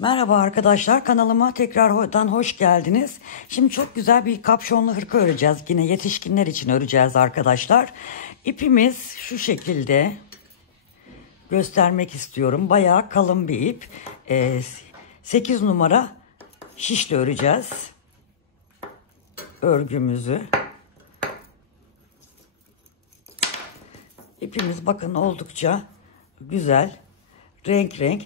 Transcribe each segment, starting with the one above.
Merhaba arkadaşlar, kanalıma tekrardan hoş geldiniz. Şimdi çok güzel bir kapşonlu hırka öreceğiz. Yine yetişkinler için öreceğiz arkadaşlar. İpimiz şu şekilde, göstermek istiyorum. Bayağı kalın bir ip. 8 numara şişle öreceğiz örgümüzü. İpimiz bakın oldukça güzel. Renk renk.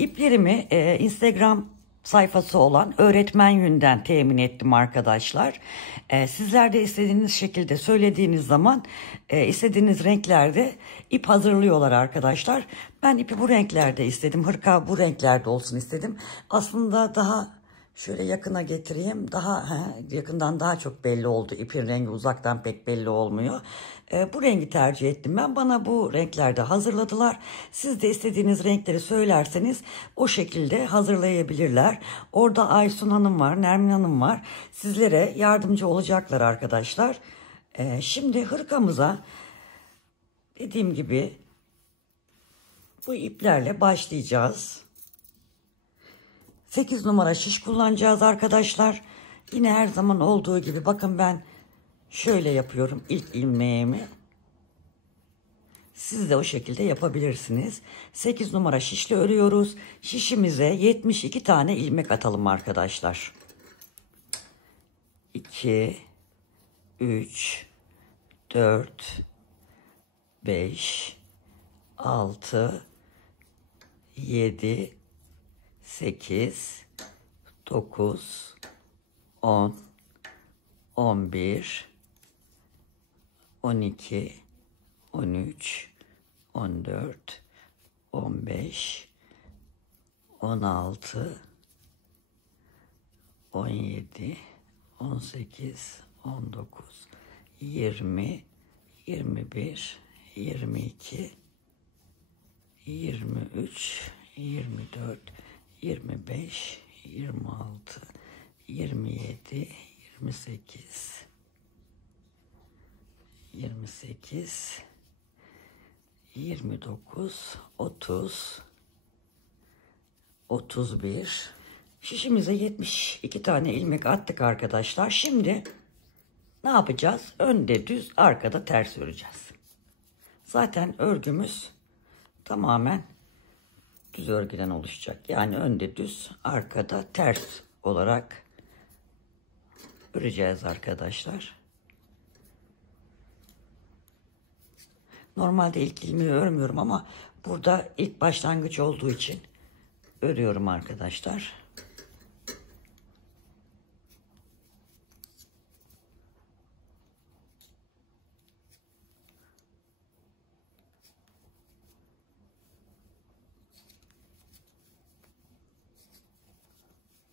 İplerimi Instagram sayfası olan Öğretmen Yün'den temin ettim arkadaşlar. Sizler de istediğiniz şekilde söylediğiniz zaman istediğiniz renklerde ip hazırlıyorlar arkadaşlar. Ben ipi bu renklerde istedim. Hırka bu renklerde olsun istedim. Aslında daha şöyle yakına getireyim. Daha yakından daha çok belli oldu. İpin rengi uzaktan pek belli olmuyor. Bu rengi tercih ettim ben. Bana bu renklerde hazırladılar. Siz de istediğiniz renkleri söylerseniz o şekilde hazırlayabilirler. Orada Aysun Hanım var, Nermin Hanım var. Sizlere yardımcı olacaklar arkadaşlar. Şimdi hırkamıza dediğim gibi bu iplerle başlayacağız. 8 numara şiş kullanacağız arkadaşlar. Yine her zaman olduğu gibi bakın ben şöyle yapıyorum ilk ilmeğimi. Siz de o şekilde yapabilirsiniz. 8 numara şişle örüyoruz. Şişimize 72 tane ilmek atalım arkadaşlar. 2 3 4 5 6 7 8 9 10 11 12 13 14 15 16 17 18 19 20 21 22 23 24 25 26 27 28 28 29 30 31. Şişimize 72 tane ilmek attık arkadaşlar. Şimdi ne yapacağız? Önde düz, arkada ters öreceğiz. Zaten örgümüz tamamen düz örgüden oluşacak. Yani önde düz, arkada ters olarak öreceğiz arkadaşlar. Normalde ilk ilmeği örmüyorum ama burada ilk başlangıç olduğu için örüyorum arkadaşlar.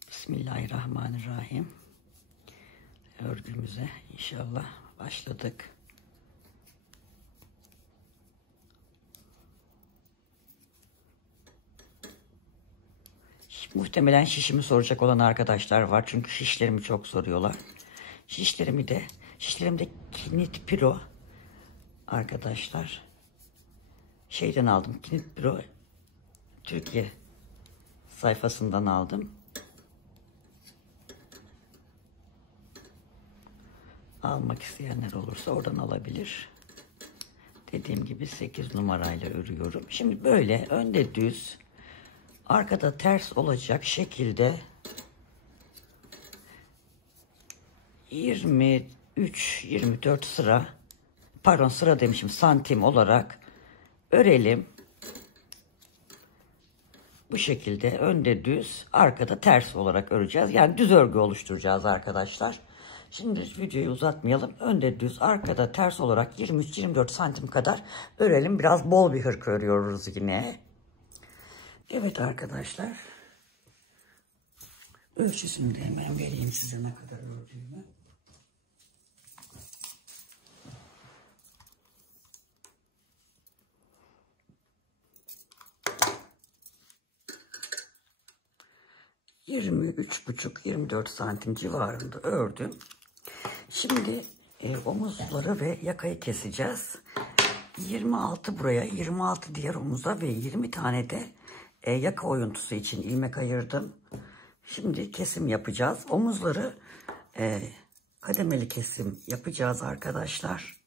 Bismillahirrahmanirrahim. Örgümüze inşallah başladık. Muhtemelen şişimi soracak olan arkadaşlar var. Çünkü şişlerimi çok soruyorlar. Şişlerimde Knit Pro arkadaşlar. Şeyden aldım. Knit Pro Türkiye sayfasından aldım. Almak isteyenler olursa oradan alabilir. Dediğim gibi 8 numarayla örüyorum. Şimdi böyle önde düz, arkada ters olacak şekilde 23-24 sıra demişim, santim olarak örelim. Bu şekilde önde düz, arkada ters olarak öreceğiz. Yani düz örgü oluşturacağız arkadaşlar. Şimdi videoyu uzatmayalım. Önde düz, arkada ters olarak 23-24 santim kadar örelim. Biraz bol bir hırka örüyoruz yine. Evet arkadaşlar. Ölçüsünü de hemen vereyim size ne kadar ördüğümü. ...23,5-24 santim civarında ördüm. Şimdi omuzları ve yakayı keseceğiz. 26 buraya, 26 diğer omuza ve 20 tane de yaka oyuntusu için ilmek ayırdım. Şimdi kesim yapacağız. Omuzları kademeli kesim yapacağız arkadaşlar.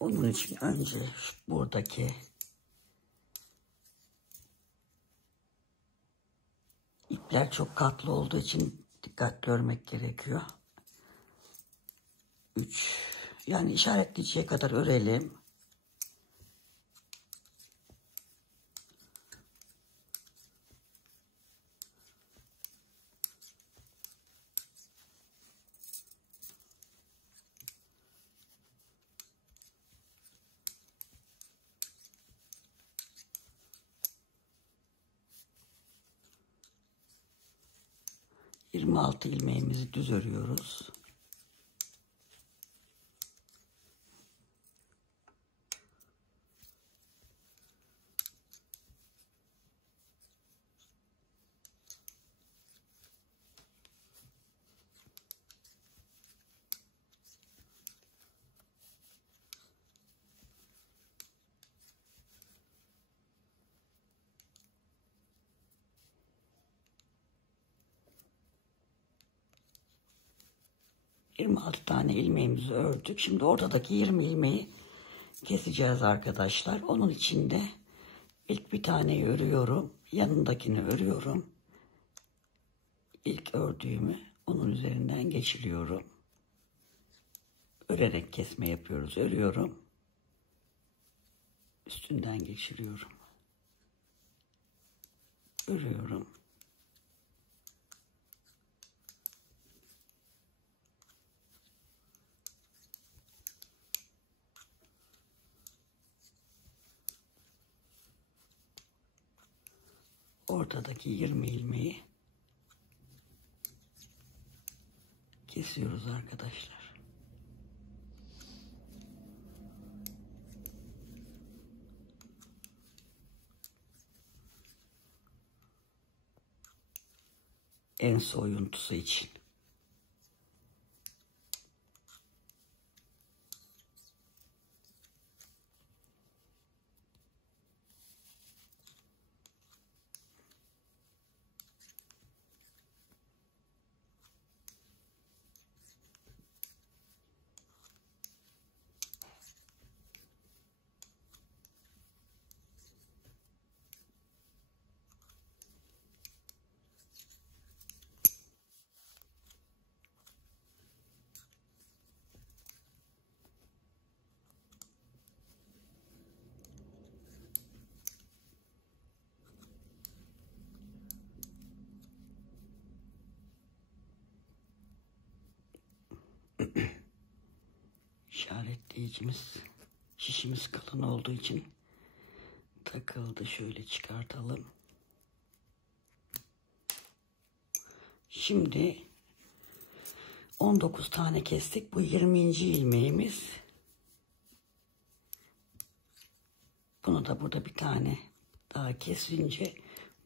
Onun için önce buradaki ipler çok katlı olduğu için dikkatli örmek gerekiyor. 3 yani işaretleyeceği kadar örelim. ...26 ilmeğimizi düz örüyoruz. ...26 tane ilmeğimizi ördük. Şimdi ortadaki 20 ilmeği keseceğiz arkadaşlar. Onun içinde ilk bir taneyi örüyorum. Yanındakini örüyorum. İlk ördüğümü onun üzerinden geçiriyorum. Örerek kesme yapıyoruz. Örüyorum. Üstünden geçiriyorum. Örüyorum. Ortadaki 20 ilmeği kesiyoruz arkadaşlar. Ense oyuntusu için. İşaretleyicimiz, şişimiz kalın olduğu için takıldı. Şöyle çıkartalım. Şimdi 19 tane kestik. Bu 20. ilmeğimiz. Bunu da burada bir tane daha kesince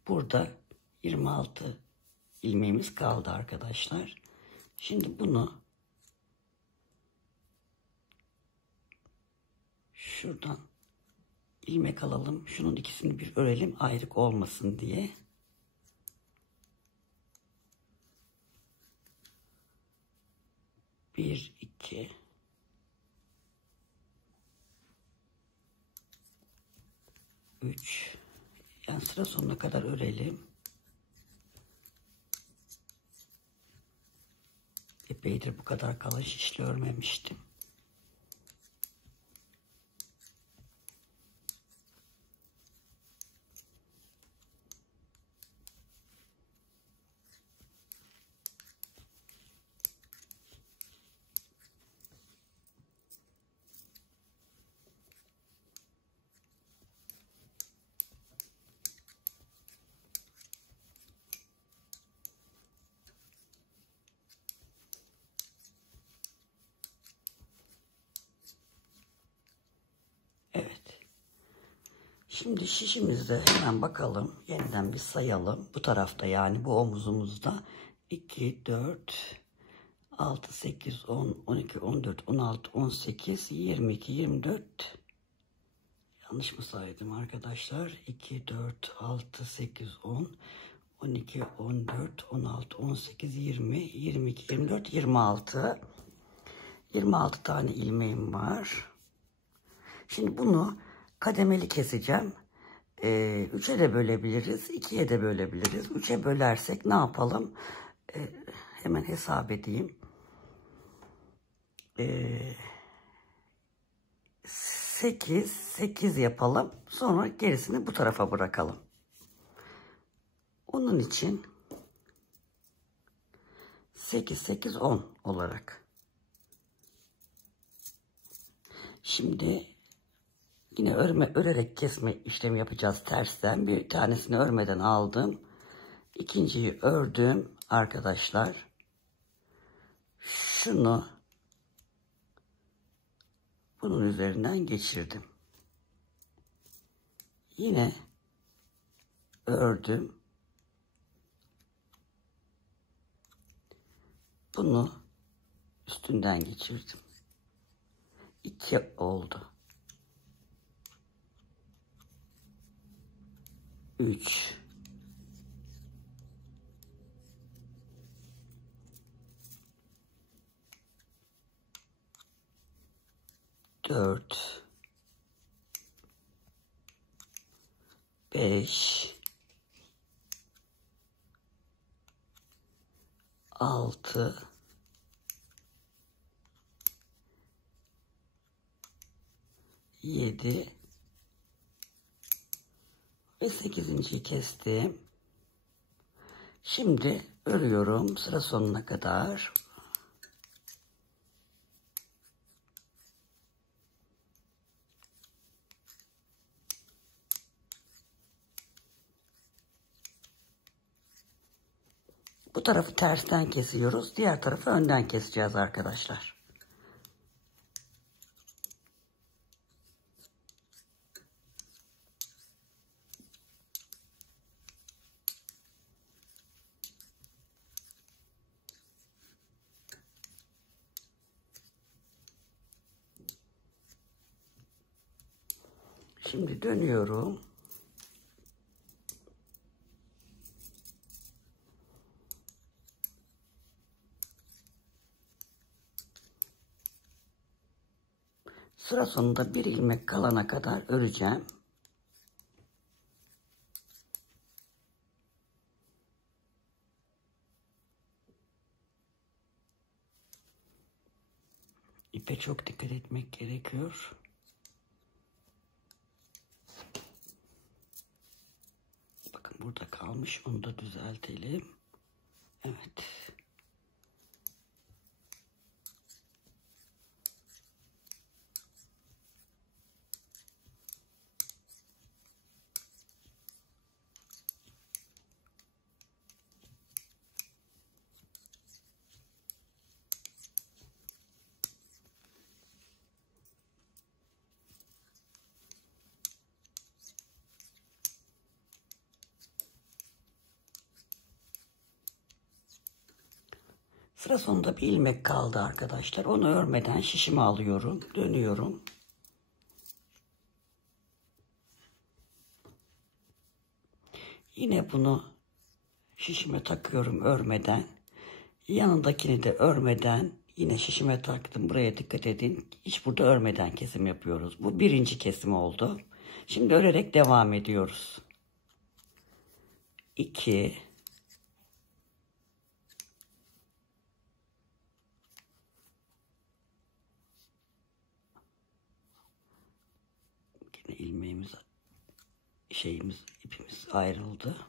burada 26 ilmeğimiz kaldı arkadaşlar. Şimdi bunu şuradan ilmek alalım. Şunun ikisini bir örelim, ayrık olmasın diye. Bir, iki. Üç. Yani sıra sonuna kadar örelim. Epeydir bu kadar kalın şişle örmemiştim. Evet. Şimdi şişimizde hemen bakalım. Yeniden bir sayalım. Bu tarafta yani bu omuzumuzda 2, 4, 6, 8, 10, 12, 14, 16, 18, 22, 24. Yanlış mı saydım arkadaşlar? 2, 4, 6, 8, 10, 12, 14, 16, 18, 20, 22, 24, 26. 26 tane ilmeğim var. Şimdi bunu kademeli keseceğim. 3'e de bölebiliriz. 2'ye de bölebiliriz. 3'e bölersek ne yapalım? Hemen hesap edeyim. 8 yapalım. Sonra gerisini bu tarafa bırakalım. Onun için 8, 10 olarak. Şimdi yine örerek kesme işlemi yapacağız tersten. Bir tanesini örmeden aldım. İkinciyi ördüm arkadaşlar. Şunu bunun üzerinden geçirdim. Yine ördüm. Bunu üstünden geçirdim. 2 oldu. 3. 4. 5. 6. 7 ve 8.'yi kestim. Şimdi örüyorum sıra sonuna kadar. Bu tarafı tersten kesiyoruz. Diğer tarafı önden keseceğiz arkadaşlar. Şimdi dönüyorum. Sıra sonunda bir ilmek kalana kadar öreceğim. İpe çok dikkat etmek gerekiyor. Bakın burada kalmış. Onu da düzeltelim. Evet. Sıra sonunda bir ilmek kaldı arkadaşlar. Onu örmeden şişimi alıyorum. Dönüyorum. Yine bunu şişime takıyorum örmeden. Yanındakini de örmeden yine şişime taktım. Buraya dikkat edin. Hiç burada örmeden kesim yapıyoruz. Bu birinci kesim oldu. Şimdi örerek devam ediyoruz. 2 Yine ilmeğimiz ipimiz ayrıldı.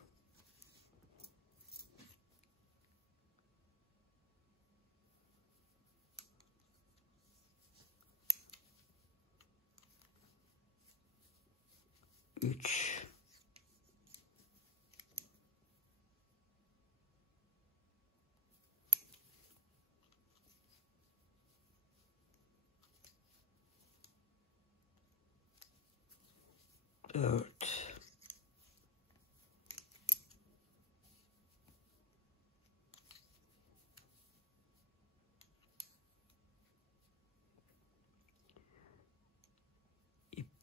3 4 5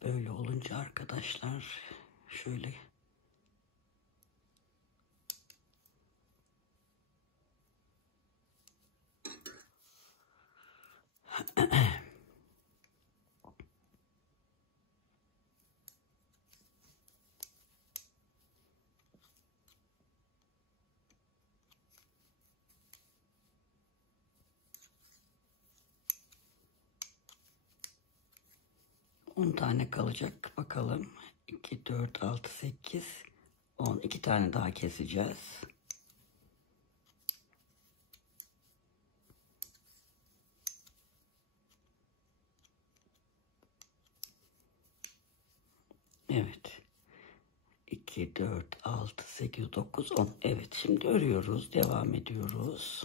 Böyle olunca arkadaşlar şöyle on tane kalacak. Bakalım. 2, 4, 6, 8, 10. 2 tane daha keseceğiz. Evet. 2, 4, 6, 8, 9, 10. Evet, şimdi örüyoruz. Devam ediyoruz.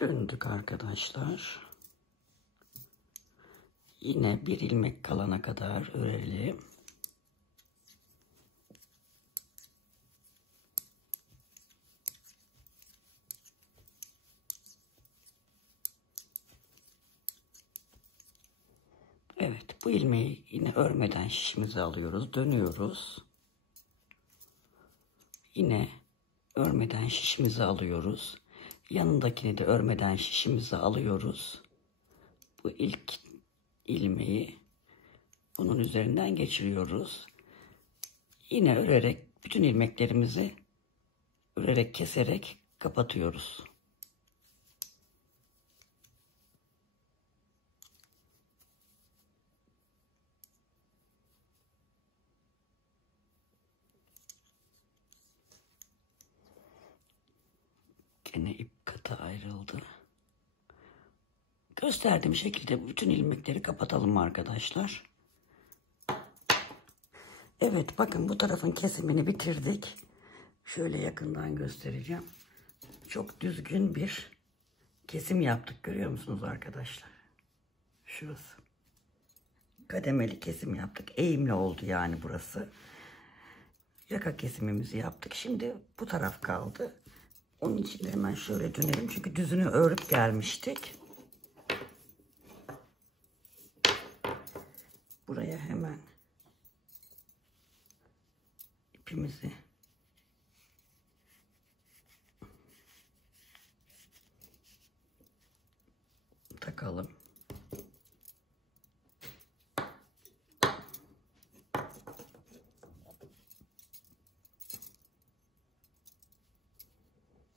Döndük arkadaşlar. Yine bir ilmek kalana kadar örelim. Evet, bu ilmeği yine örmeden şişimize alıyoruz. Dönüyoruz. Yine örmeden şişimizi alıyoruz. Yanındakini de örmeden şişimizi alıyoruz. Bu ilk ilmeği bunun üzerinden geçiriyoruz. Yine örerek bütün ilmeklerimizi örerek keserek kapatıyoruz. Gene ip katı ayrıldı. Gösterdiğim şekilde bütün ilmekleri kapatalım arkadaşlar. Evet, bakın bu tarafın kesimini bitirdik. Şöyle yakından göstereceğim. Çok düzgün bir kesim yaptık. Görüyor musunuz arkadaşlar? Şurası. Kademeli kesim yaptık. Eğimli oldu yani burası. Yaka kesimimizi yaptık. Şimdi bu taraf kaldı. Onun için de hemen şöyle dönelim. Çünkü düzünü örüp gelmiştik. Buraya hemen ipimizi takalım.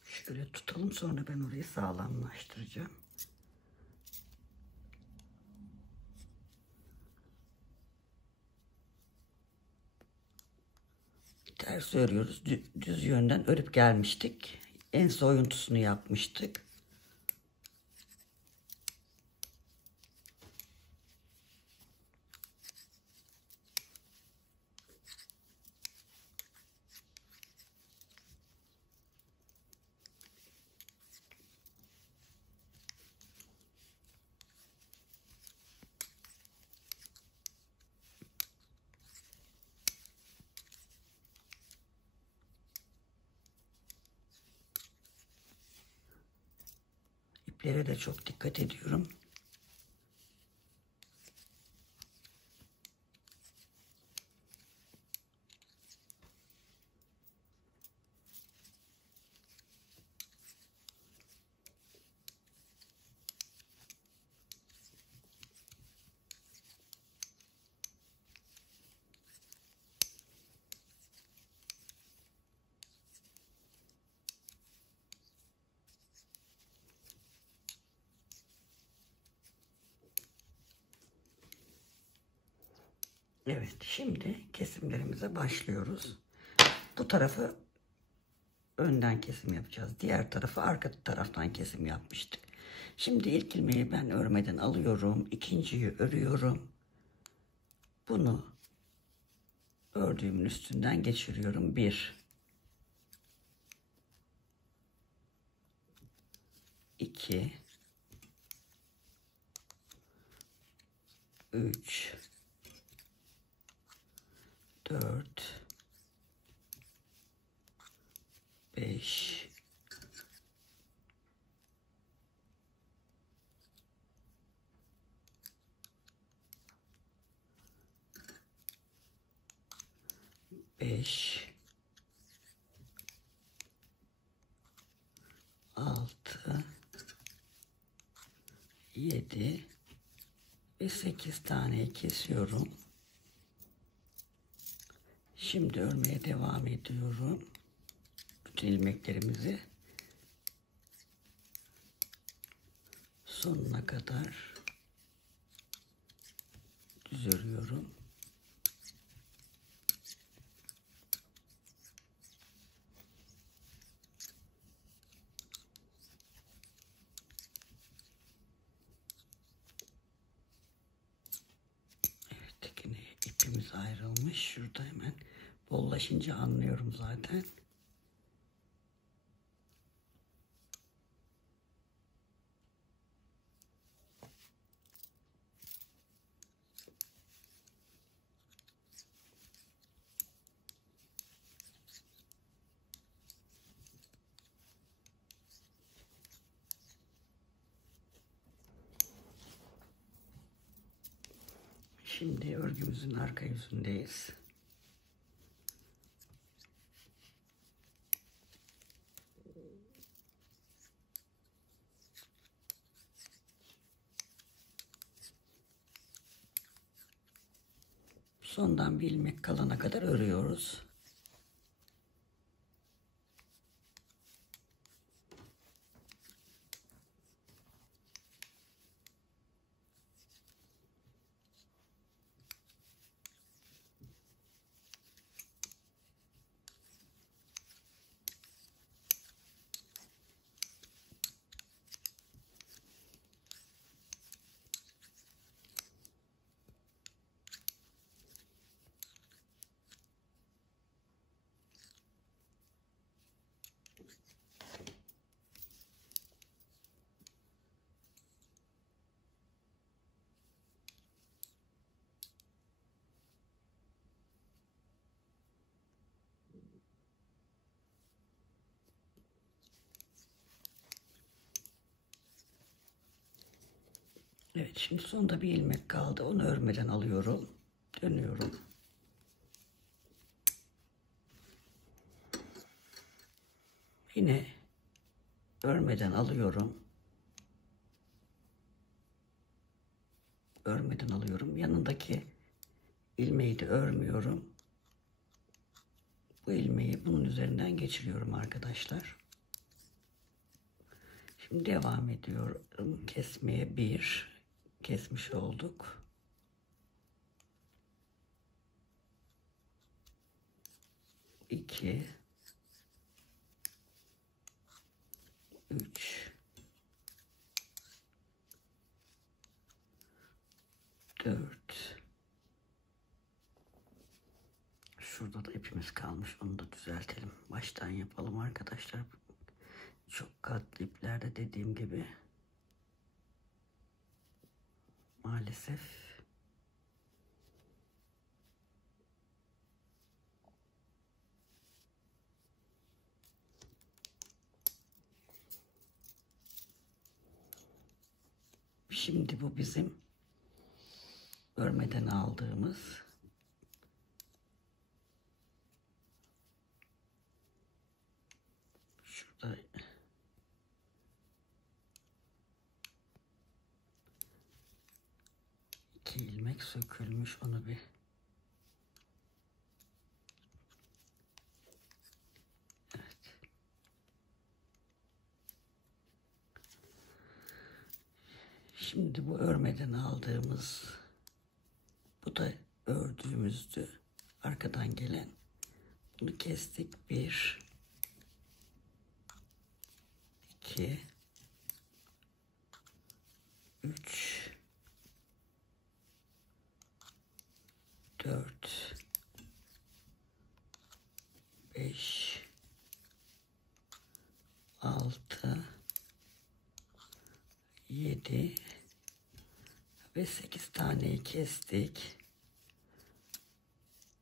Şöyle tutalım, sonra ben orayı sağlamlaştıracağım. Ters örüyoruz. Düz yönden örüp gelmiştik. En son oyuntusunu yapmıştık. İplere de çok dikkat ediyorum. Evet, şimdi kesimlerimize başlıyoruz. Bu tarafı önden kesim yapacağız. Diğer tarafı arka taraftan kesim yapmıştık. Şimdi ilk ilmeği ben örmeden alıyorum. İkinciyi örüyorum. Bunu ördüğümün üstünden geçiriyorum. 1 2 3 4 5 5 6 7 ve 8 tane kesiyorum. Şimdi örmeye devam ediyorum. Bütün ilmeklerimizi sonuna kadar düz örüyorum. Evet, yine ipimiz ayrılmış. Şurada hemen bollaşınca anlıyorum zaten. Şimdi örgümüzün arka yüzündeyiz. Sondan bir ilmek kalana kadar örüyoruz. Evet, şimdi sonda bir ilmek kaldı. Onu örmeden alıyorum. Dönüyorum. Yine örmeden alıyorum. Örmeden alıyorum. Yanındaki ilmeği de örmüyorum. Bu ilmeği bunun üzerinden geçiriyorum arkadaşlar. Şimdi devam ediyorum kesmeye. 1 kesmiş olduk. 2 3 4 Şurada da ipimiz kalmış. Onu da düzeltelim. Baştan yapalım arkadaşlar. Çok katlı iplerde dediğim gibi maalesef şimdi bu bizim örmeden aldığımız şurada iki ilmek sökülmüş, onu bir evet. Şimdi bu örmeden aldığımız, bu da ördüğümüzdü arkadan gelen, bunu kestik. 1 2 3 4 5 6 7 ve 8 taneyi kestik.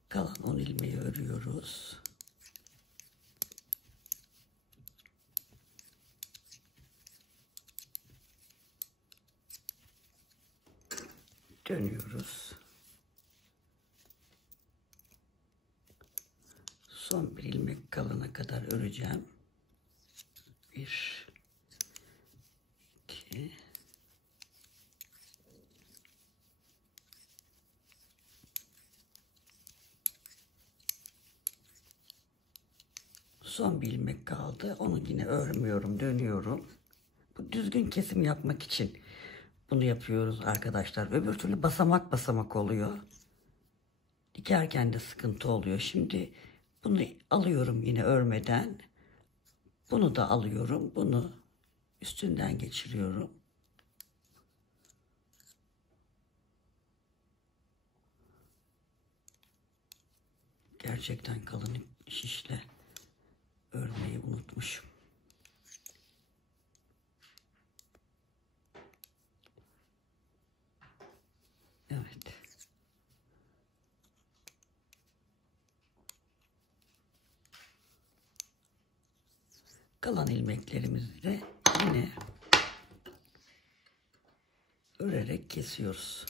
Kalan 10 ilmeği örüyoruz. Dönüyoruz. Son bir ilmek kalana kadar öreceğim. 1 2 son bir ilmek kaldı. Onu yine örmüyorum, dönüyorum. Bu düzgün kesim yapmak için bunu yapıyoruz arkadaşlar. Öbür türlü basamak basamak oluyor. Dikerken de sıkıntı oluyor. Şimdi bunu alıyorum yine örmeden. Bunu da alıyorum. Bunu üstünden geçiriyorum. Gerçekten kalın şişle örmeyi unutmuşum. Evet. Kalan ilmeklerimizi de yine örerek kesiyoruz.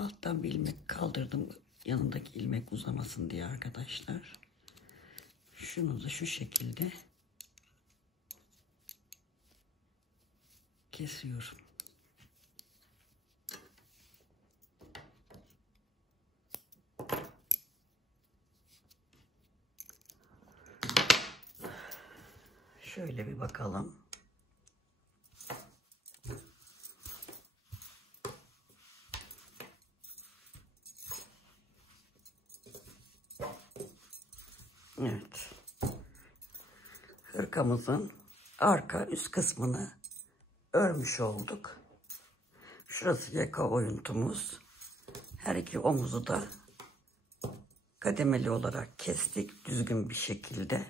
Alttan bir ilmek kaldırdım. Yanındaki ilmek uzamasın diye arkadaşlar. Şunu da şu şekilde kesiyorum. Şöyle bir bakalım. Evet. Hırkamızın arka üst kısmını örmüş olduk. Şurası yaka oyuntumuz. Her iki omuzu da kademeli olarak kestik düzgün bir şekilde.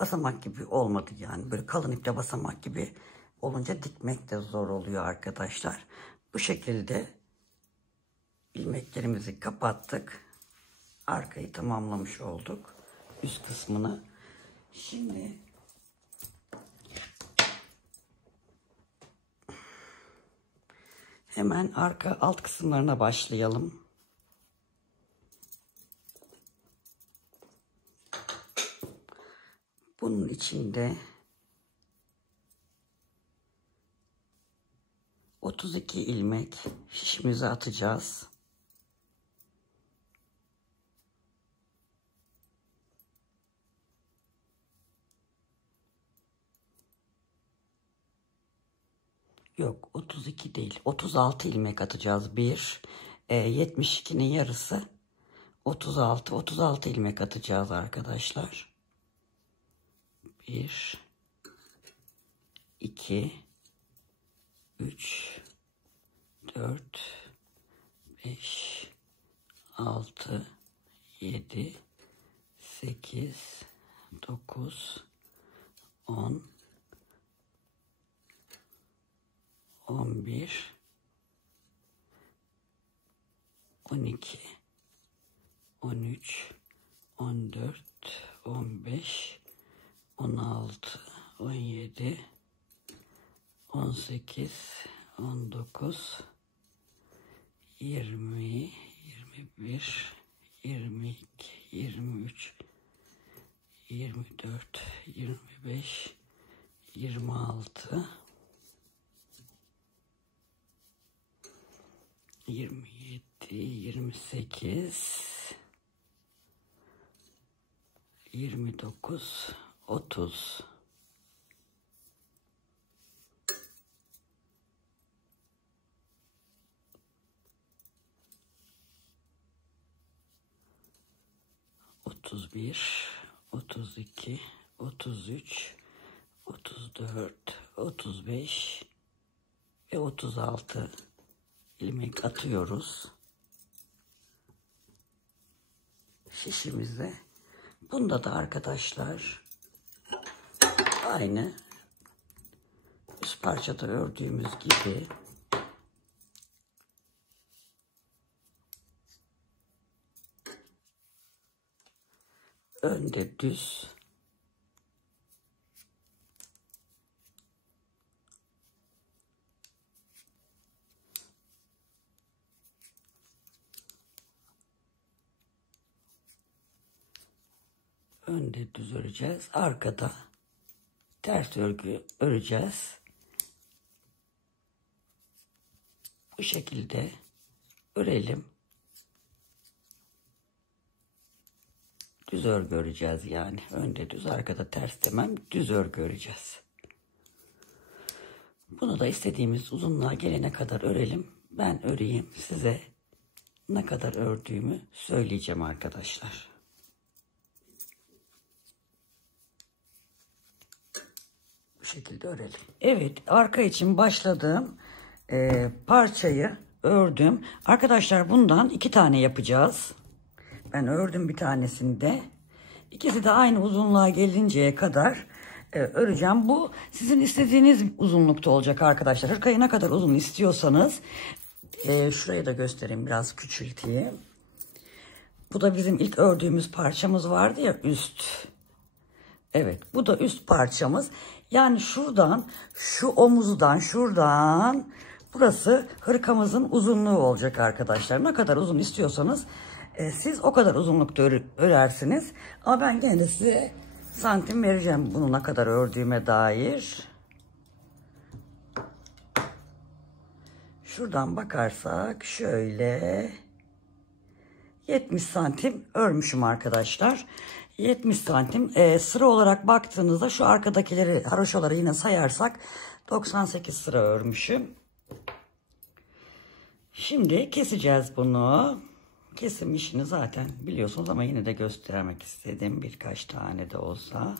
Basamak gibi olmadı yani. Böyle kalın iple basamak gibi olunca dikmek de zor oluyor arkadaşlar. Bu şekilde ilmeklerimizi kapattık. Arkayı tamamlamış olduk. Üst kısmını. Şimdi hemen arka alt kısımlarına başlayalım. Bunun içinde 32 ilmek şişimize atacağız. Yok 32 değil 36 ilmek atacağız. 72'nin yarısı 36 ilmek atacağız arkadaşlar. 1 2 3 4 5 6 7 8 9 10 11 12 13 14 15 16 17 18 19 20 21 22 23 24 25 26, 27, 28, 29, 30. 31, 32, 33, 34, 35 ve 36 ilmek atıyoruz şişimize. Bunda da arkadaşlar aynı üst parçada ördüğümüz gibi önde düz, önde düz öreceğiz. Arkada ters örgü öreceğiz. Bu şekilde örelim. Düz örgü öreceğiz yani. Önde düz, arkada ters demem. Düz örgü öreceğiz. Bunu da istediğimiz uzunluğa gelene kadar örelim. Ben öreyim. Size ne kadar ördüğümü söyleyeceğim arkadaşlar. Bu şekilde örelim. Evet, arka için başladığım parçayı ördüm. Arkadaşlar bundan 2 tane yapacağız. Ben ördüm bir tanesini de. İkisi de aynı uzunluğa gelinceye kadar öreceğim. Bu sizin istediğiniz uzunlukta olacak arkadaşlar. Hırkayı ne kadar uzun istiyorsanız şurayı da göstereyim, biraz küçülteyim. Bu da bizim ilk ördüğümüz parçamız vardı ya, üst. Evet, bu da üst parçamız. Yani şuradan, şu omuzdan, şuradan burası hırkamızın uzunluğu olacak arkadaşlar. Ne kadar uzun istiyorsanız siz o kadar uzunlukta örersiniz. Ama ben gene de size santim vereceğim bunu ne kadar ördüğüme dair. Şuradan bakarsak şöyle 70 santim örmüşüm arkadaşlar. 70 santim. Sıra olarak baktığınızda şu arkadakileri, haroşaları yine sayarsak 98 sıra örmüşüm. Şimdi keseceğiz bunu. Kesim işini zaten biliyorsunuz ama yine de göstermek istedim. Birkaç tane de olsa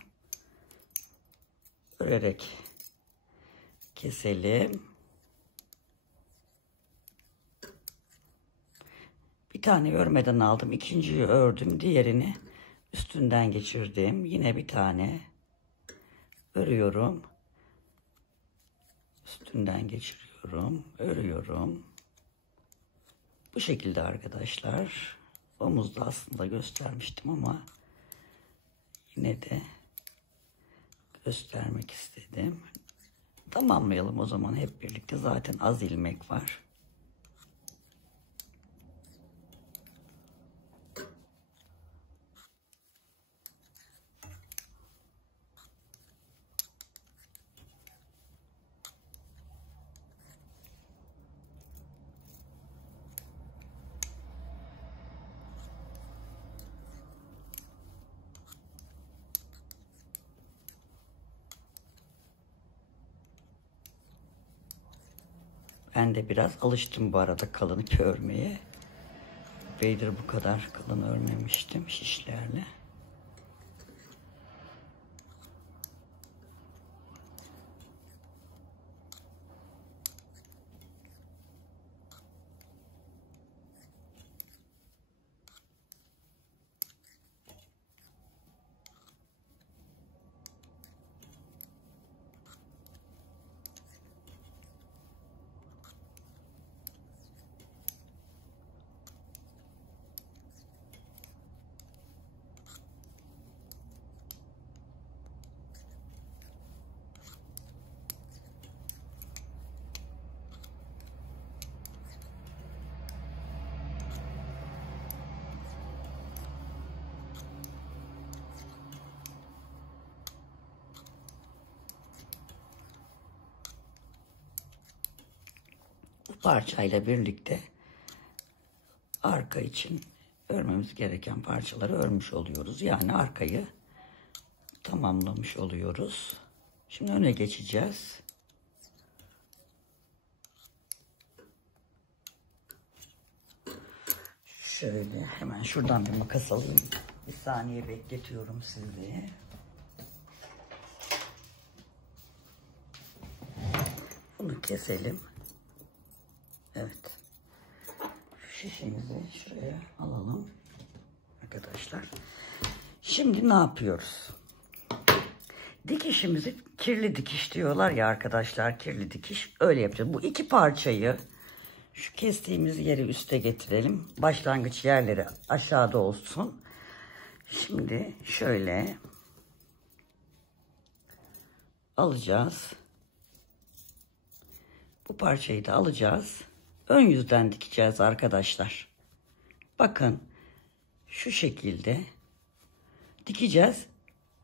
örerek keselim. Bir tane örmeden aldım. İkinciyi ördüm. Diğerini üstünden geçirdim. Yine bir tane örüyorum. Üstünden geçiriyorum. Örüyorum. Bu şekilde arkadaşlar. Omuzda aslında göstermiştim ama yine de göstermek istedim. Tamamlayalım o zaman hep birlikte. Zaten az ilmek var. Ben de biraz alıştım bu arada kalın örmeye. Beydir bu kadar kalın örmemiştim şişlerle. parçayla birlikte arka için örmemiz gereken parçaları örmüş oluyoruz. Yani arkayı tamamlamış oluyoruz. Şimdi öne geçeceğiz. Şöyle hemen şuradan bir makas alayım. Bir saniye bekletiyorum sizi. Bunu keselim. Evet. Şişimizi şuraya alalım. Arkadaşlar. Şimdi ne yapıyoruz? Dikişimizi kirli dikiş diyorlar ya arkadaşlar. Kirli dikiş. Öyle yapacağız. Bu iki parçayı şu kestiğimiz yeri üste getirelim. Başlangıç yerleri aşağıda olsun. Şimdi şöyle alacağız. Bu parçayı da alacağız. Ön yüzden dikeceğiz arkadaşlar. Bakın şu şekilde dikeceğiz.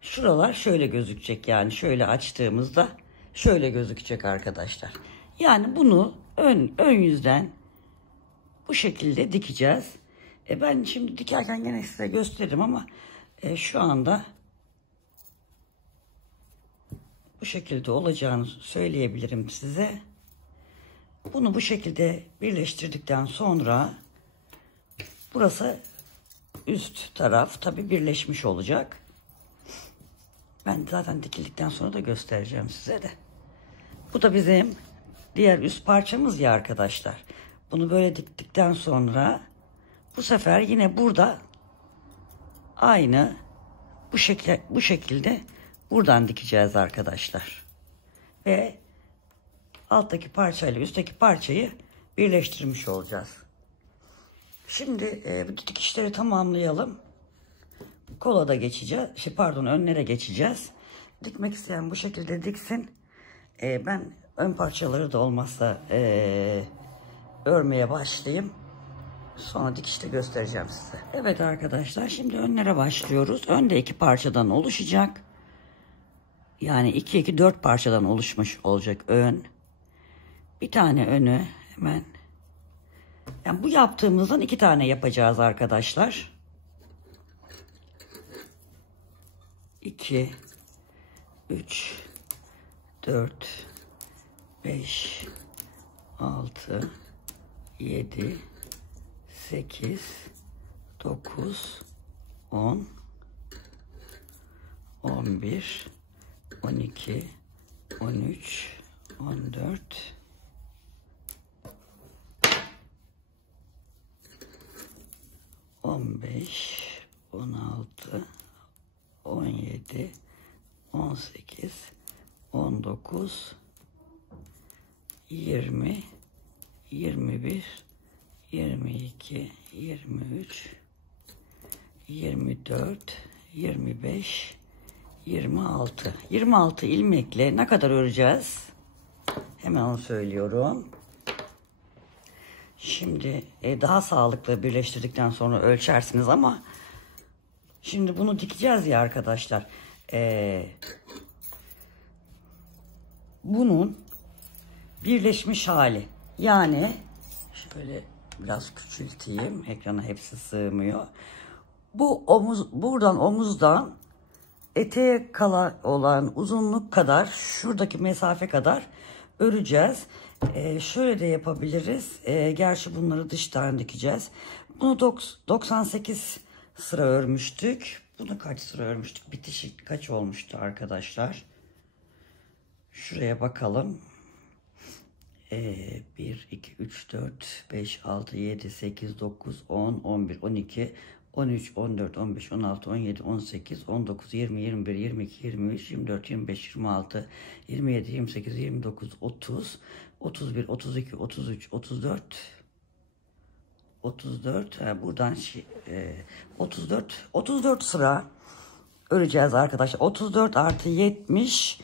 Şuralar şöyle gözükecek, yani şöyle açtığımızda şöyle gözükecek arkadaşlar. Yani bunu ön yüzden bu şekilde dikeceğiz. Ben şimdi dikerken gene size gösteririm ama şu anda bu şekilde olacağını söyleyebilirim size. Bunu bu şekilde birleştirdikten sonra burası üst taraf tabi birleşmiş olacak. Ben zaten dikildikten sonra da göstereceğim size de. Bu da bizim diğer üst parçamız ya arkadaşlar. Bunu böyle diktikten sonra bu sefer yine burada aynı bu şekilde buradan dikeceğiz arkadaşlar. Ve alttaki parçayla üstteki parçayı birleştirmiş olacağız. Şimdi bu dikişleri tamamlayalım. Kola da geçeceğiz. Önlere geçeceğiz. Dikmek isteyen bu şekilde diksin. Ben ön parçaları da olmazsa örmeye başlayayım. Sonra dikişte göstereceğim size. Evet arkadaşlar, şimdi önlere başlıyoruz. Önde iki parçadan oluşacak. Yani 4 parçadan oluşmuş olacak ön. Bir tane önü hemen. Yani bu yaptığımızdan 2 tane yapacağız arkadaşlar. 2, 3, 4, 5, 6, 7, 8, 9, 10, 11, 12, 13, 14, 15, 16, 17, 18, 19, 20, 21, 22, 23, 24, 25, 26. 26 ilmekle ne kadar öreceğiz? Hemen onu söylüyorum. Şimdi daha sağlıklı birleştirdikten sonra ölçersiniz ama şimdi bunu dikeceğiz ya arkadaşlar. Bunun birleşmiş hali. Yani şöyle biraz küçülteyim. Ekrana hepsi sığmıyor. Buradan omuzdan eteğe olan uzunluk kadar, şuradaki mesafe kadar öreceğiz. Şöyle de yapabiliriz. Gerçi bunları dıştan dikeceğiz. Bunu 98 sıra örmüştük. Bunu kaç sıra örmüştük? Bitişi kaç olmuştu arkadaşlar? Şuraya bakalım. 1, 2, 3, 4, 5, 6, 7, 8, 9, 10, 11, 12, 13, 14, 15, 16, 17, 18, 19, 20, 21, 22, 23, 24, 25, 26, 27, 28, 29, 30, 31, 32, 33, 34, 34, buradan 34 sıra öreceğiz arkadaşlar. 34 artı 70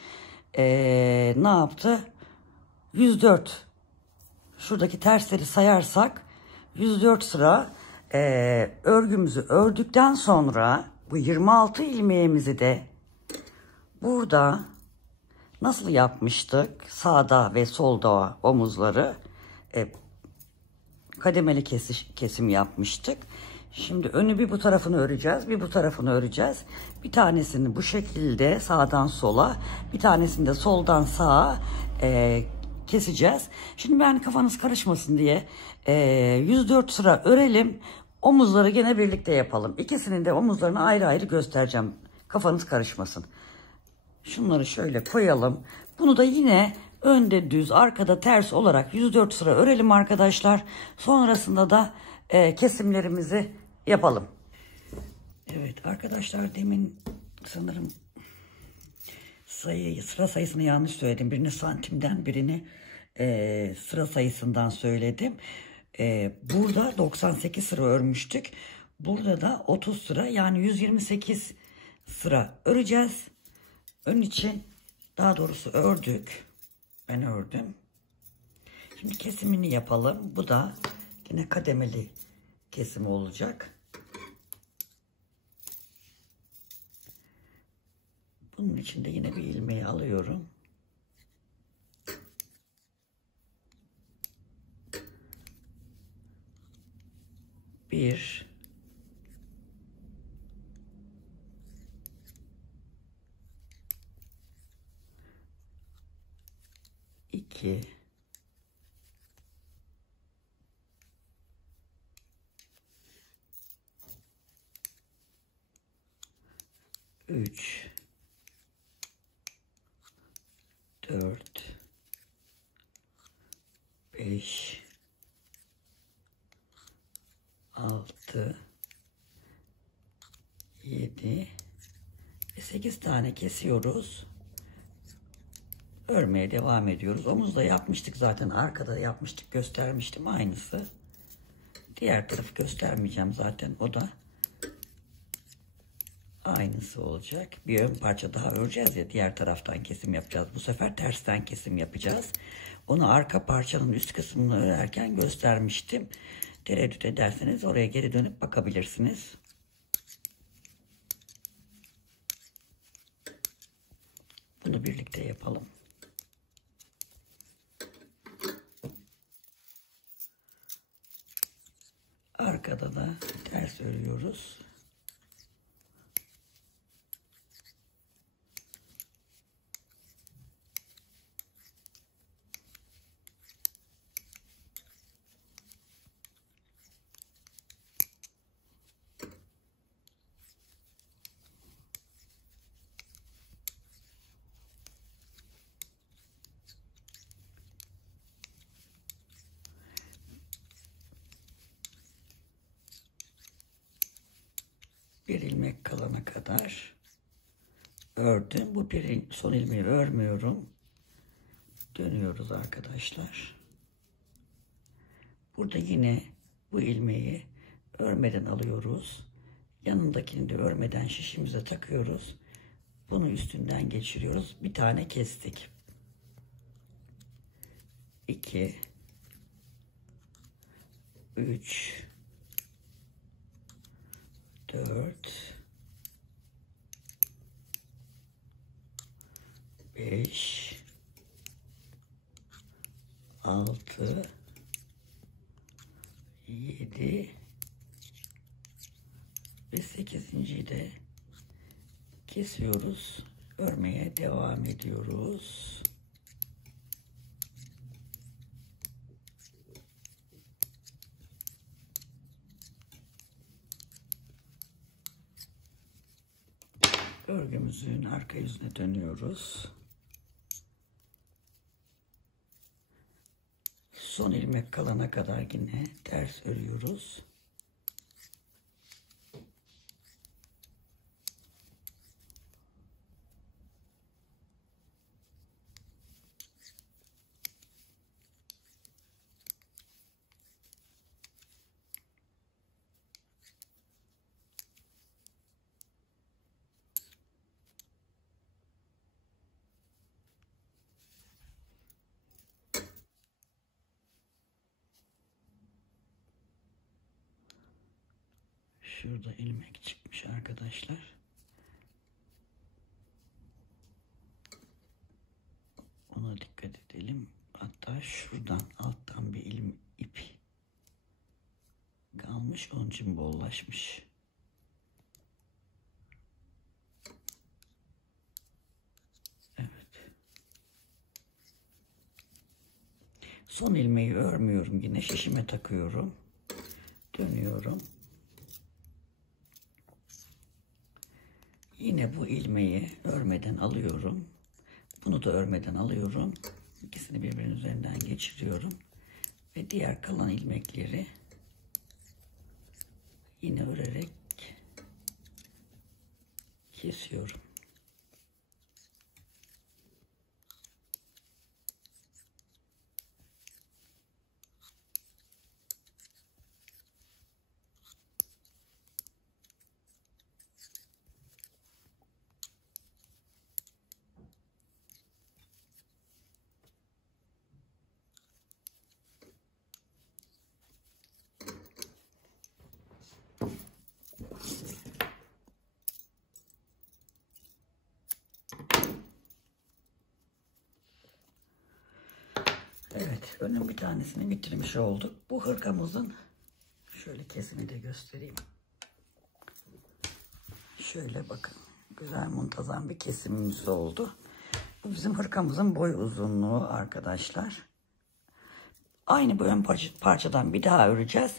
ne yaptı? 104. Şuradaki tersleri sayarsak 104 sıra örgümüzü ördükten sonra bu 26 ilmeğimizi de burada nasıl yapmıştık? Sağda ve solda omuzları kademeli kesim yapmıştık. Şimdi önü bir bu tarafını öreceğiz, bir bu tarafını öreceğiz. Bir tanesini bu şekilde sağdan sola, bir tanesini de soldan sağa keseceğiz. Şimdi ben kafanız karışmasın diye 104 sıra örelim. Omuzları gene birlikte yapalım. İkisinin de omuzlarını ayrı ayrı göstereceğim. Kafanız karışmasın. Şunları şöyle koyalım. Bunu da yine önde düz, arkada ters olarak 104 sıra örelim arkadaşlar. Sonrasında da kesimlerimizi yapalım. Evet arkadaşlar, demin sanırım sıra sayısını yanlış söyledim. Birini santimden, birini sıra sayısından söyledim. Burada 98 sıra örmüştük. Burada da 30 sıra, yani 128 sıra öreceğiz. Ön için, daha doğrusu ördük. Ben ördüm. Şimdi kesimini yapalım. Bu da yine kademeli kesim olacak. Bunun için de yine bir ilmeği alıyorum. Bir, iki, üç, 4, 5, 6, 7 ve 8 tane kesiyoruz. Örmeye devam ediyoruz. Omuzda yapmıştık zaten. Arkada yapmıştık. Göstermiştim. Aynısı. Diğer tarafı göstermeyeceğim zaten. O da aynısı olacak. Bir ön parça daha öreceğiz ya. Diğer taraftan kesim yapacağız. Bu sefer tersten kesim yapacağız. Onu arka parçanın üst kısmını örerken göstermiştim. Tereddüt ederseniz oraya geri dönüp bakabilirsiniz. Bunu birlikte yapalım. Arkada da ters örüyoruz. Bir ilmek kalana kadar ördüm. Bu son ilmeği örmüyorum. Dönüyoruz arkadaşlar. Burada yine bu ilmeği örmeden alıyoruz. Yanındakini de örmeden şişimize takıyoruz. Bunu üstünden geçiriyoruz. Bir tane kestik. 2, 3, 4, 5, 6, 7 ve 8.'yi de kesiyoruz. Örmeye devam ediyoruz. Örgümüzün arka yüzüne dönüyoruz. Son ilmek kalana kadar yine ters örüyoruz. Şurada ilmek çıkmış arkadaşlar. Ona dikkat edelim. Hatta şuradan alttan bir ip gelmiş. Onun için bollaşmış. Evet. Son ilmeği örmüyorum yine. Şişime takıyorum. Dönüyorum. Yine bu ilmeği örmeden alıyorum. Bunu da örmeden alıyorum. İkisini birbirinin üzerinden geçiriyorum. Ve diğer kalan ilmekleri yine örerek kesiyorum. Evet, önün bir tanesini bitirmiş olduk. Bu hırkamızın şöyle kesimi de göstereyim. Şöyle bakın, güzel muntazam bir kesimimiz oldu. Bu bizim hırkamızın boy uzunluğu arkadaşlar. Aynı bu ön parçadan bir daha öreceğiz.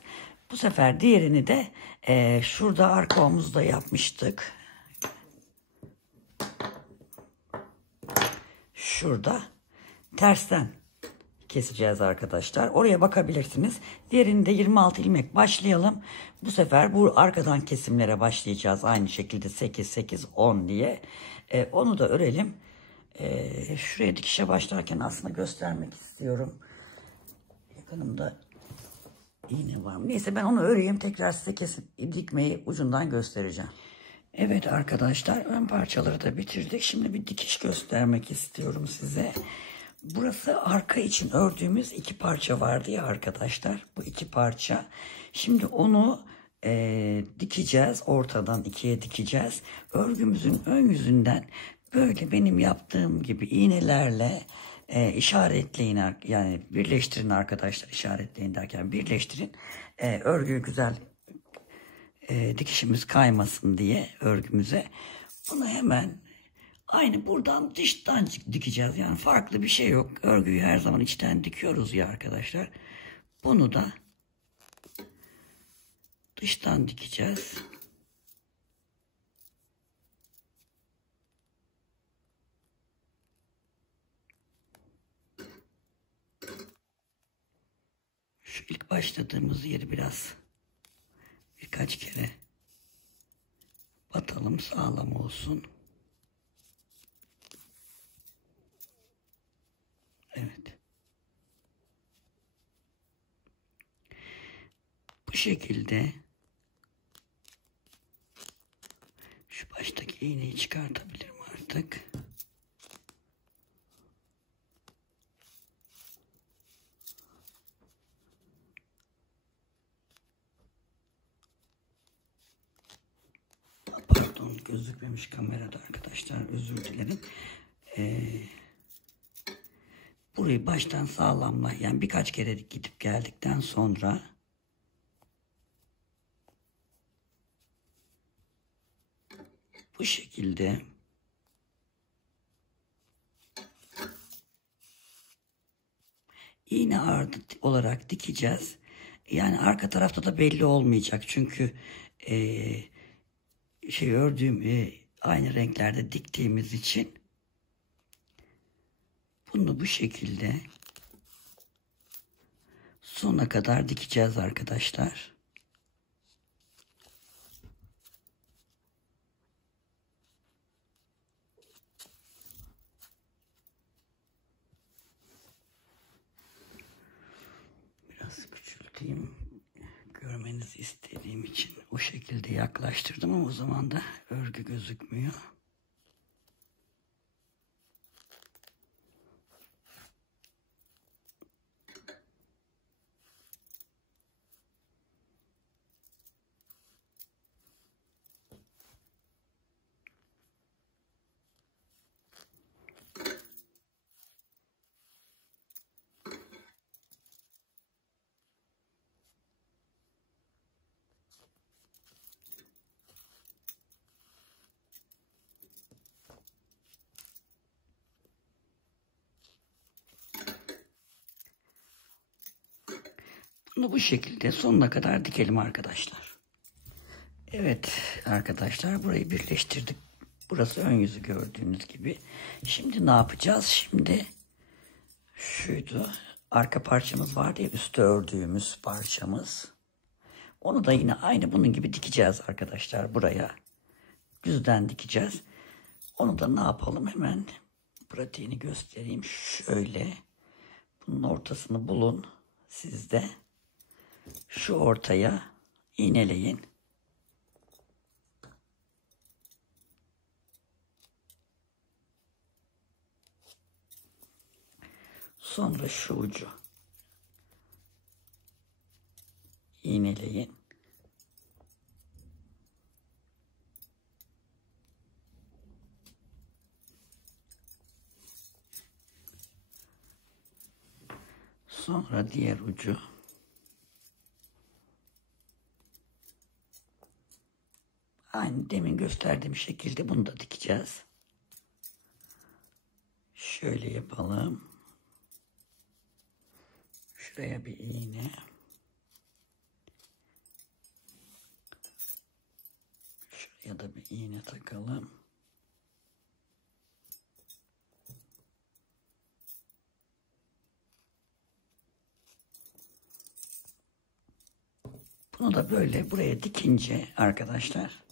Bu sefer diğerini de şurada arka omuzda yapmıştık. Şurada tersten keseceğiz arkadaşlar. Oraya bakabilirsiniz. Diğerinde 26 ilmek başlayalım. Bu sefer bu arkadan kesimlere başlayacağız. Aynı şekilde 8, 8, 10 diye. Onu da örelim. Şuraya dikişe başlarken aslında göstermek istiyorum. Yakınımda iğne var mı? Neyse ben onu öreyim. Tekrar size kesip dikmeyi ucundan göstereceğim. Evet arkadaşlar, ön parçaları da bitirdik. Şimdi bir dikiş göstermek istiyorum size. Burası arka için ördüğümüz 2 parça vardı ya arkadaşlar. Bu 2 parça. Şimdi onu dikeceğiz. Ortadan 2'ye dikeceğiz. Örgümüzün ön yüzünden böyle benim yaptığım gibi iğnelerle işaretleyin. Yani birleştirin arkadaşlar. İşaretleyin derken birleştirin. Örgüyü güzel dikişimiz kaymasın diye örgümüze. Bunu hemen aynı buradan dıştan dikeceğiz. Yani farklı bir şey yok. Örgüyü her zaman içten dikiyoruz ya arkadaşlar. Bunu da dıştan dikeceğiz. Şu ilk başladığımız yeri birkaç kere batalım, sağlam olsun. Evet. Bu şekilde şu baştaki iğneyi çıkartabilirim artık. Pardon, gözükmemiş kamerada arkadaşlar, özür dilerim. Burayı baştan sağlamla, yani birkaç kere gidip geldikten sonra bu şekilde iğne ardı olarak dikeceğiz. Yani arka tarafta da belli olmayacak çünkü ördüğüm aynı renklerde diktiğimiz için bunu bu şekilde sona kadar dikeceğiz arkadaşlar. Biraz küçülteyim. Görmenizi istediğim için o şekilde yaklaştırdım ama o zaman da örgü gözükmüyor. Bunu bu şekilde sonuna kadar dikelim arkadaşlar. Evet arkadaşlar, burayı birleştirdik. Burası ön yüzü gördüğünüz gibi. Şimdi ne yapacağız? Şimdi şuydu. Arka parçamız vardı ya, üstü ördüğümüz parçamız. Onu da yine aynı bunun gibi dikeceğiz arkadaşlar buraya. Düzden dikeceğiz. Onu da ne yapalım, hemen pratiğini göstereyim. Şöyle bunun ortasını bulun siz de. Şu ortaya iğneleyin. Sonra şu ucu iğneleyin. Sonra diğer ucu. Aynı demin gösterdiğim şekilde bunu da dikeceğiz. Şöyle yapalım. Şuraya bir iğne. Şuraya da bir iğne takalım. Bunu da böyle buraya dikince arkadaşlar,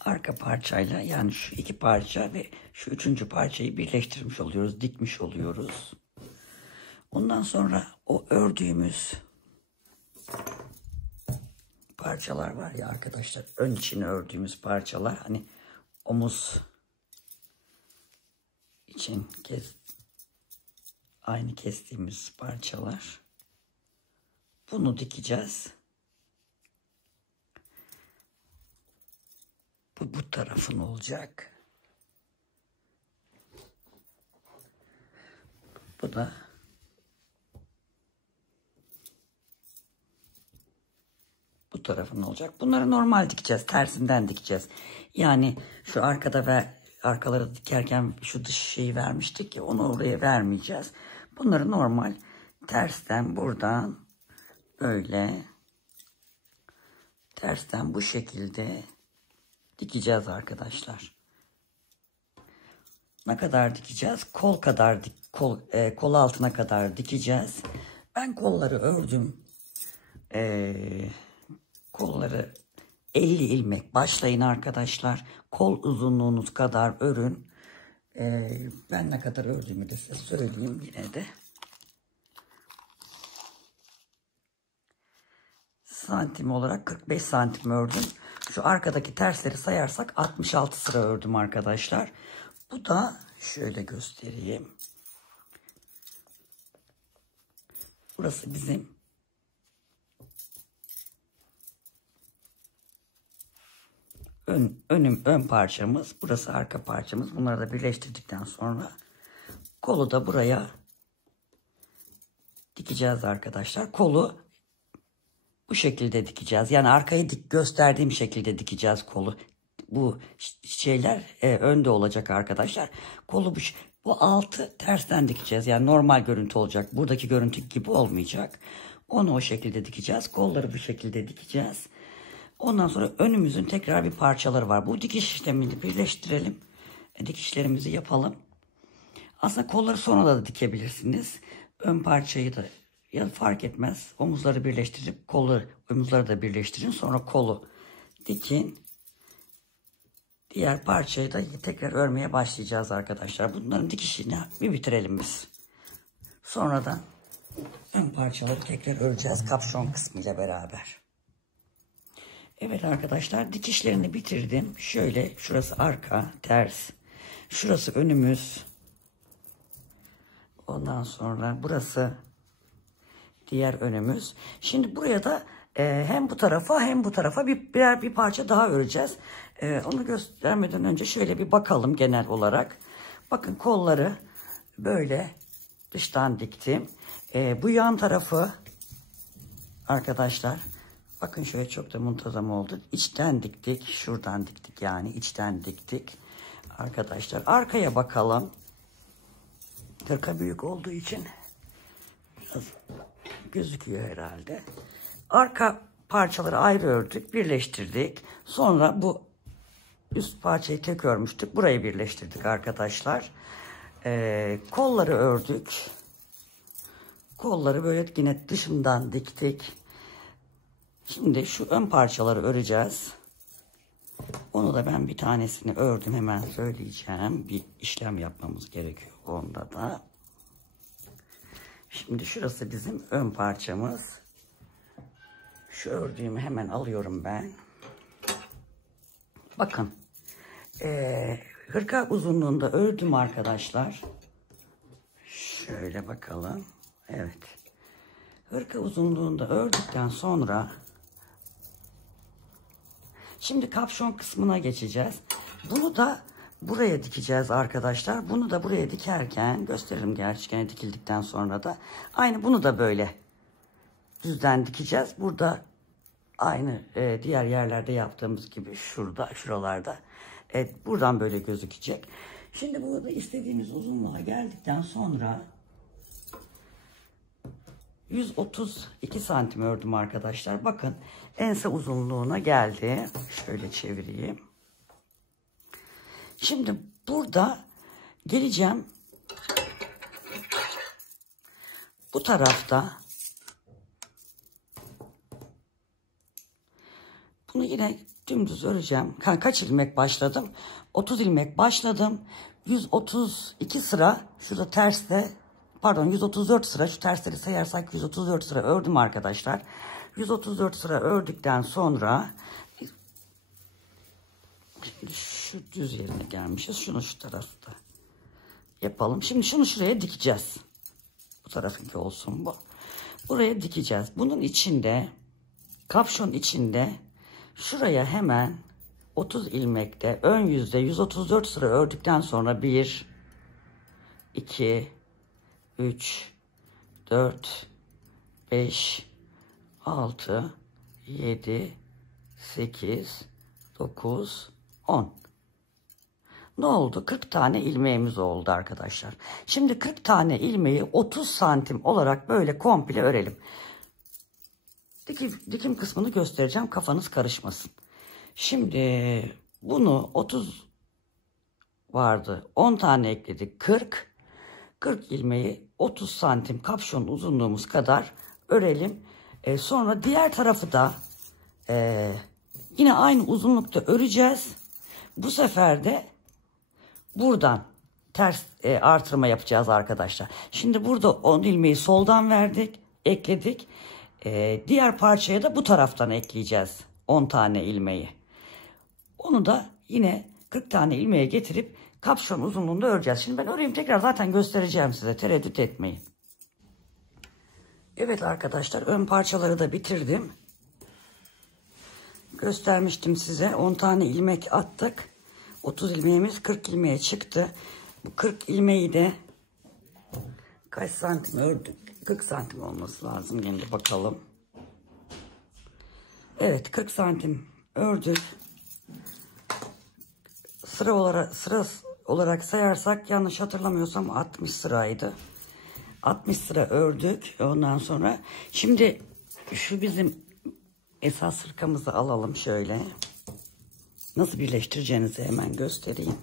arka parçayla, yani şu iki parça ve şu üçüncü parçayı birleştirmiş oluyoruz, dikmiş oluyoruz. Ondan sonra o ördüğümüz parçalar var ya arkadaşlar, ön içini ördüğümüz parçalar, hani omuz için aynı kestiğimiz parçalar. Bunu dikeceğiz. Bu tarafın olacak. Bu da bu tarafın olacak. Bunları normal dikeceğiz. Tersinden dikeceğiz. Yani şu arkada ve arkaları dikerken şu dış şeyi vermiştik ya, onu oraya vermeyeceğiz. Bunları normal tersten buradan böyle tersten bu şekilde dikeceğiz arkadaşlar. Ne kadar dikeceğiz? Kol kadar kol altına kadar dikeceğiz. Ben kolları ördüm. Kolları 50 ilmek başlayın arkadaşlar. Kol uzunluğunuz kadar örün. Ben ne kadar ördüğümü de size söyleyeyim yine de. Santim olarak 45 santim ördüm. Şu arkadaki tersleri sayarsak 66 sıra ördüm arkadaşlar. Bu da şöyle göstereyim. Burası bizim ön parçamız. Burası arka parçamız. Bunları da birleştirdikten sonra kolu da buraya dikeceğiz arkadaşlar. Kolu bu şekilde dikeceğiz. Yani arkayı gösterdiğim şekilde dikeceğiz kolu. Bu şeyler önde olacak arkadaşlar. Kolu bu altı tersten dikeceğiz. Yani normal görüntü olacak. Buradaki görüntü gibi olmayacak. Onu o şekilde dikeceğiz. Kolları bu şekilde dikeceğiz. Ondan sonra önümüzün tekrar bir parçaları var. Bu dikiş işlemini birleştirelim. Dikişlerimizi yapalım. Aslında kolları sonra da dikebilirsiniz. Ön parçayı da, ya fark etmez. Omuzları birleştirip omuzları da birleştirin. Sonra kolu dikin. Diğer parçayı da tekrar örmeye başlayacağız arkadaşlar. Bunların dikişini bir bitirelim biz. Sonradan ön parçaları tekrar öreceğiz kapşon kısmıyla beraber. Evet arkadaşlar, dikişlerini bitirdim. Şöyle şurası arka ters. Şurası önümüz. Ondan sonra burası diğer önümüz. Şimdi buraya da hem bu tarafa hem bu tarafa bir parça daha öreceğiz. Onu göstermeden önce şöyle bir bakalım genel olarak. Bakın kolları böyle dıştan diktim. Bu yan tarafı arkadaşlar, bakın şöyle çok da muntazam oldu. İçten diktik, şuradan diktik, yani içten diktik. Arkadaşlar arkaya bakalım. Hırka büyük olduğu için biraz gözüküyor herhalde. Arka parçaları ayrı ördük, birleştirdik. Sonra bu üst parçayı tek örmüştük. Burayı birleştirdik arkadaşlar. Kolları ördük. Kolları böyle yine dışından diktik. Şimdi şu ön parçaları öreceğiz. Onu da ben bir tanesini ördüm, hemen söyleyeceğim. Bir işlem yapmamız gerekiyor onda da. Şimdi şurası bizim ön parçamız. Şu ördüğümü hemen alıyorum ben. Bakın. Hırka uzunluğunda ördüm arkadaşlar. Şöyle bakalım. Evet. Hırka uzunluğunda ördükten sonra şimdi kapşon kısmına geçeceğiz. Bunu da buraya dikeceğiz arkadaşlar. Bunu da buraya dikerken gösteririm, gerçekten dikildikten sonra da. Aynı bunu da böyle düzden dikeceğiz. Burada aynı diğer yerlerde yaptığımız gibi şuralarda. Evet, buradan böyle gözükecek. Şimdi burada istediğimiz uzunluğa geldikten sonra 132 santim ördüm arkadaşlar. Bakın ense uzunluğuna geldi. Şöyle çevireyim. Şimdi burada geleceğim. Bu tarafta bunu yine dümdüz öreceğim. Kaç ilmek başladım? 30 ilmek başladım. 132 sıra şurada terste, pardon 134 sıra, şu tersleri sayarsak 134 sıra ördüm arkadaşlar. 134 sıra ördükten sonra şimdi şu düz yerine gelmişiz. Şunu şu tarafta yapalım. Şimdi şunu şuraya dikeceğiz. Bu tarafınki olsun bu. Buraya dikeceğiz. Bunun içinde, kapşon içinde şuraya hemen 30 ilmekte ön yüzde 134 sıra ördükten sonra 1, 2, 3, 4, 5, 6, 7, 8, 9, 10. Ne oldu? 40 tane ilmeğimiz oldu arkadaşlar. Şimdi 40 tane ilmeği 30 santim olarak böyle komple örelim. Dikim kısmını göstereceğim, kafanız karışmasın. Şimdi bunu 30 vardı, 10 tane ekledik, 40 ilmeği 30 santim kapşon uzunluğumuz kadar örelim. Sonra diğer tarafı da yine aynı uzunlukta öreceğiz. Bu sefer de buradan ters artırma yapacağız arkadaşlar. Şimdi burada 10 ilmeği soldan verdik, ekledik. Diğer parçaya da bu taraftan ekleyeceğiz 10 tane ilmeği. Onu da yine 40 tane ilmeğe getirip kapşon uzunluğunda öreceğiz. Şimdi ben öreyim, tekrar zaten göstereceğim size, tereddüt etmeyin. Evet arkadaşlar, ön parçaları da bitirdim. Göstermiştim size, 10 tane ilmek attık. 30 ilmeğimiz 40 ilmeğe çıktı. Bu 40 ilmeği de kaç santim ördük? 40 santim olması lazım. Şimdi bakalım. Evet, 40 santim ördük. Sıra olarak sayarsak, yanlış hatırlamıyorsam 60 sıraydı. 60 sıra ördük. Ondan sonra şimdi şu bizim esas hırkamızı alalım şöyle. Nasıl birleştireceğinizi hemen göstereyim.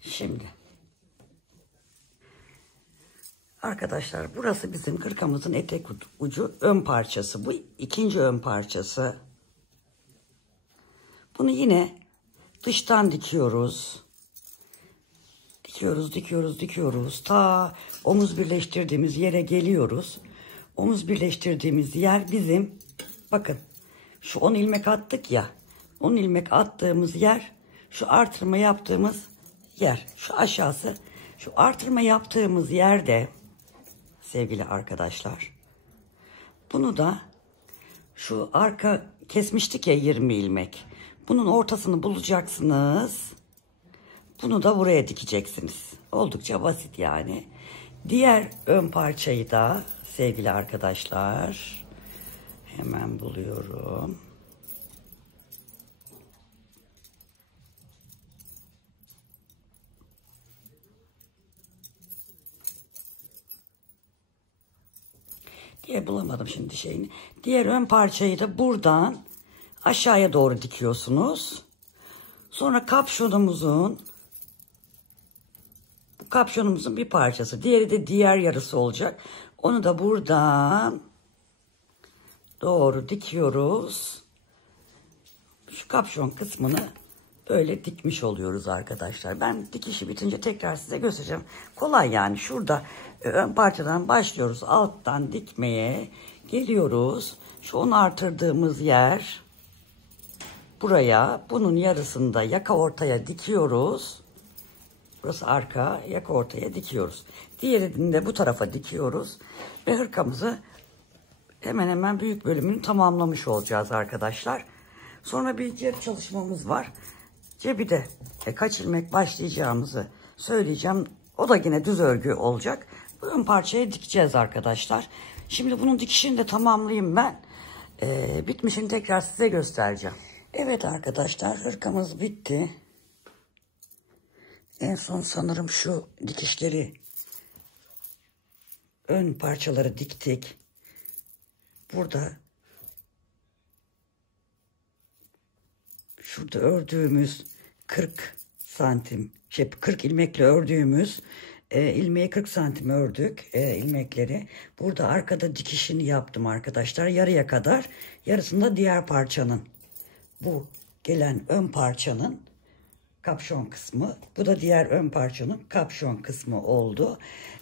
Şimdi arkadaşlar, burası bizim hırkamızın etek ucu ön parçası. Bu ikinci ön parçası. Bunu yine dıştan dikiyoruz. Dikiyoruz. Ta omuz birleştirdiğimiz yere geliyoruz. Omuz birleştirdiğimiz yer bizim, bakın şu 10 ilmek attık ya. 10 ilmek attığımız yer, şu artırma yaptığımız yer. Şu aşağısı, şu artırma yaptığımız yerde sevgili arkadaşlar. Bunu da şu arka kesmiştik ya 20 ilmek. Bunun ortasını bulacaksınız. Bunu da buraya dikeceksiniz. Oldukça basit yani. Diğer ön parçayı da sevgili arkadaşlar hemen buluyorum. diye bulamadım şimdi şeyini. Diğer ön parçayı da buradan aşağıya doğru dikiyorsunuz. Sonra kapşonumuzun bir parçası. Diğeri de diğer yarısı olacak. Onu da buradan doğru dikiyoruz. Şu kapşon kısmını böyle dikmiş oluyoruz arkadaşlar. Ben dikişi bitince tekrar size göstereceğim. Kolay yani. Şurada ön parçadan başlıyoruz. Alttan dikmeye geliyoruz. Şu onu artırdığımız yer buraya. Bunun yarısında yaka ortaya dikiyoruz. Burası arka, yaka ortaya dikiyoruz. Diğerini de bu tarafa dikiyoruz. Ve hırkamızı hemen hemen büyük bölümünü tamamlamış olacağız arkadaşlar. Sonra bir diğer çalışmamız var. Cebi de kaç ilmek başlayacağımızı söyleyeceğim. O da yine düz örgü olacak. Bu ön parçayı dikeceğiz arkadaşlar. Şimdi bunun dikişini de tamamlayayım ben. Bitmişini tekrar size göstereceğim. Evet arkadaşlar, hırkamız bitti. En son sanırım şu dikişleri, ön parçaları diktik. Burada şurada ördüğümüz 40 santim 40 ilmekle ördüğümüz ilmeği 40 santim ördük ilmekleri. Burada arkada dikişini yaptım arkadaşlar. Yarıya kadar, yarısında diğer parçanın, bu gelen ön parçanın kapşon kısmı. Bu da diğer ön parçanın kapşon kısmı oldu.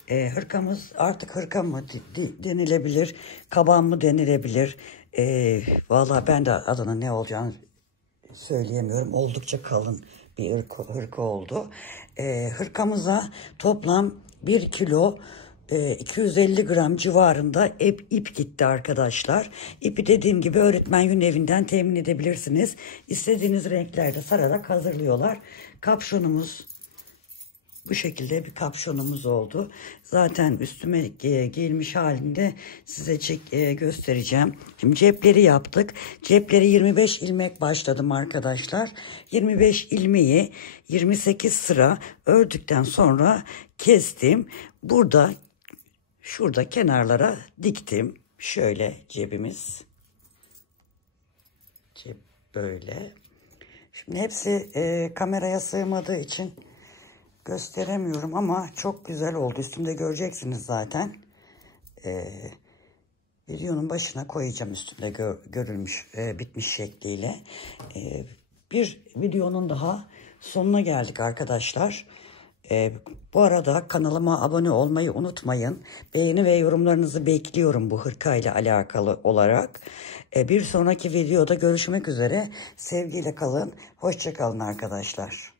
Hırkamız artık hırka mı denilebilir, kaban mı denilebilir. Vallahi ben de adının ne olacağını söyleyemiyorum. Oldukça kalın bir hırka oldu. Hırkamıza toplam 1 kilo 250 gram civarında ip gitti arkadaşlar. İpi dediğim gibi öğretmen yün evinden temin edebilirsiniz. İstediğiniz renklerde sararak hazırlıyorlar. Kapşonumuz bu şekilde bir kapşonumuz oldu. Zaten üstüme giyilmiş halinde size göstereceğim. Şimdi cepleri yaptık. Cepleri 25 ilmek başladım arkadaşlar. 25 ilmeği 28 sıra ördükten sonra kestim. Şurada kenarlara diktim. Şöyle cebimiz. Cep böyle. Şimdi hepsi kameraya sığmadığı için gösteremiyorum ama çok güzel oldu. Üstünde göreceksiniz zaten. Videonun başına koyacağım üstünde görülmüş bitmiş şekliyle. Bir videonun daha sonuna geldik arkadaşlar. Bu arada kanalıma abone olmayı unutmayın. Beğeni ve yorumlarınızı bekliyorum bu hırka ile alakalı olarak. Bir sonraki videoda görüşmek üzere. Sevgiyle kalın. Hoşça kalın arkadaşlar.